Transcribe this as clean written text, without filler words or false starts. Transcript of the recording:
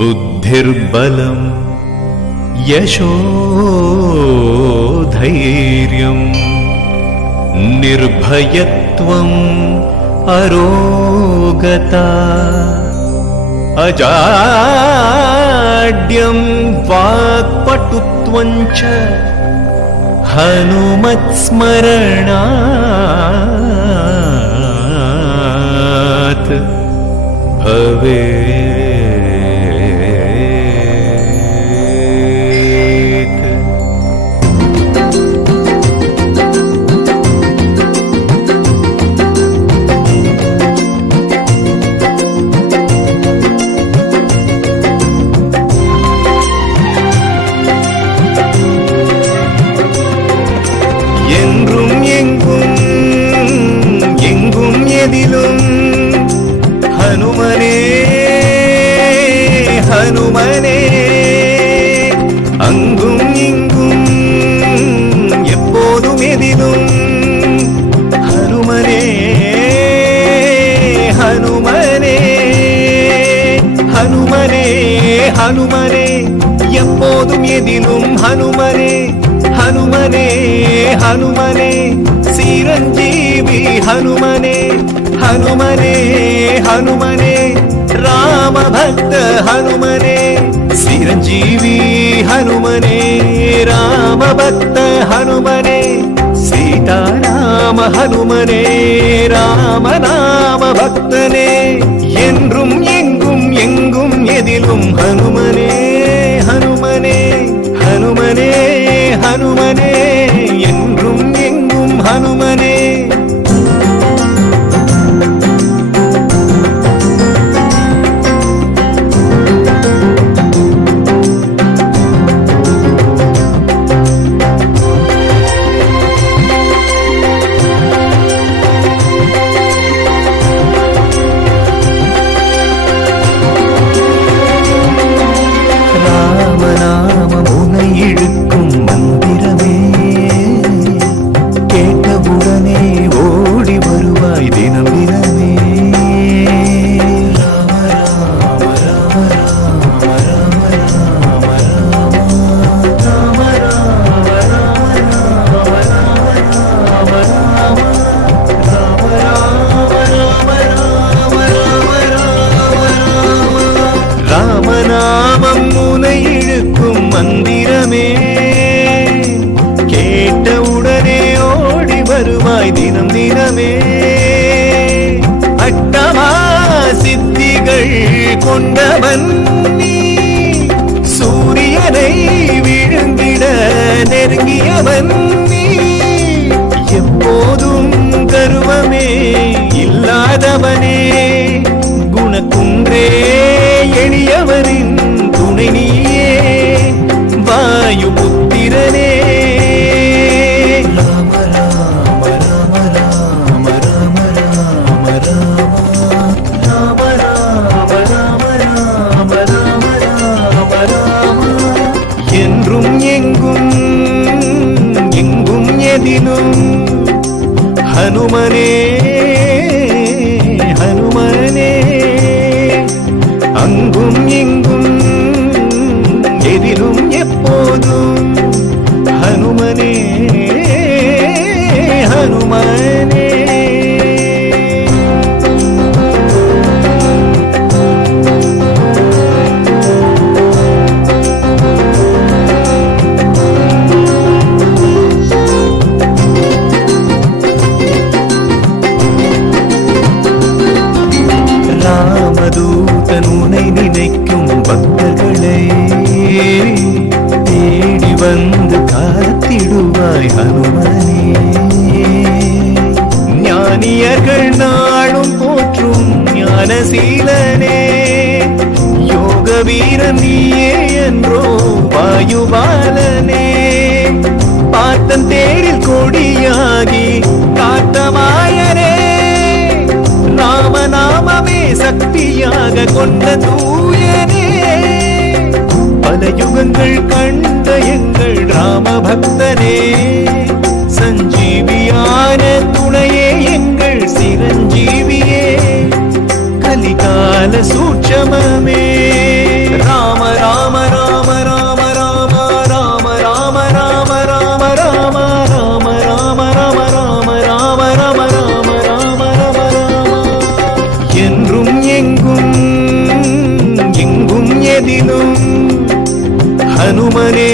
बुद्धिर्बलं यशोधैर्यं निर्भयत्वम् अरोगता अजाड्यं वाक्पटुत्वं च हनुमत्स्मरणात् भवेत्। हनुमने हनुमने अंगुम इंगुम एप्पोदुम एदिलुम हनुमने हनुमने हनुमने हनुमने एप्पोदुम एदिलुम हनुमने हनुमने हनुमने चिरंजीवी हनुमने हनुमने हनुमने राम भक्त हनुमने चिरंजीवी हनुमने राम भक्त हनुमने सीताराम हनुमने राम नाम भक्तने என்றும் எங்கும் எங்கும் எதிலும் हनुमने हनुमने हनुमने हनुमने என்றும் எங்கும் हनुमने। மந்திரமே கேட்டவுடனே ஓடி வருவாய் தினம் தினமே அட்டமா சித்திகள் கொண்டவன் நீ சூரியனை விழுந்திட நெருங்கியவன் நீ எப்போதும் கர்வமே இல்லாதவனே குணக்குன்றே எளியவரின் துணை நீயே वायुपुत्रने राम राम राम राम राम राम राम राम राम राम राम राम राम என்றும் எங்கும் எங்கும் எதிலும் हनुमने हनुमने அங்கும் எங்கும் எதிலும் எப்போதும் हनुमने हनुमने। ராமதூதன் உன்னை நினைக்கும் பக்தர்களை தேடி வந்து காத்திடுவாய் हनुमने ஞானியர்கள் நாளும் போற்றும் ஞானசீலனே யோக வீரன் நீயே என்றோ வாயுபாலனே பார்த்தன் தேரில் கொடியாகி காத்தமாயனே ராமநாமமே சக்தியாக கொண்ட தூயனே பல யுகங்கள் கண்ட எங்கள் ராம பக்தனே சஞ்சீவியான துணையே எங்கள் சிரஞ்சீவியே கலிகால சூட்சமமே ஹனுமனே